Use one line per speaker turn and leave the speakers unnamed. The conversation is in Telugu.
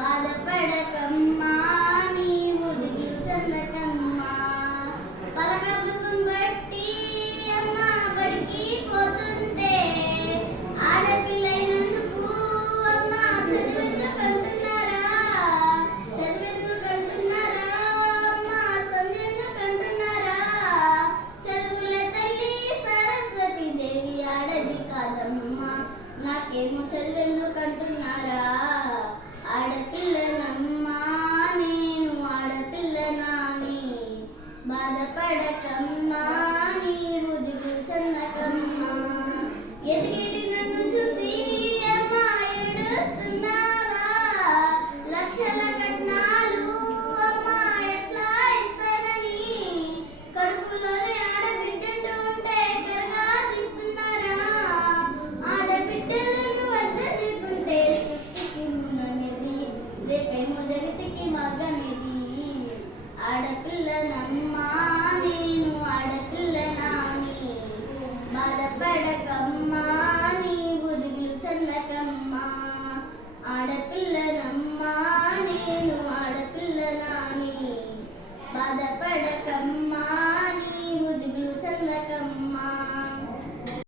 బాధపడకమ్మా నీవు దిగులు చెందకమ్మా పలకదుకుని బట్టి అమ్మ బడికి పోతుంటే ఆడపిల్లైనందుకు అమ్మ చదివెందుకంటున్నారా చదివెందుకంటున్నారా అమ్మ సంధ్యెందుకంటున్నారా చదువుల తల్లి సరస్వతి ఆడది కాదమ్మా. నాకేమో చదివెందుకంటున్నారా അടക്കം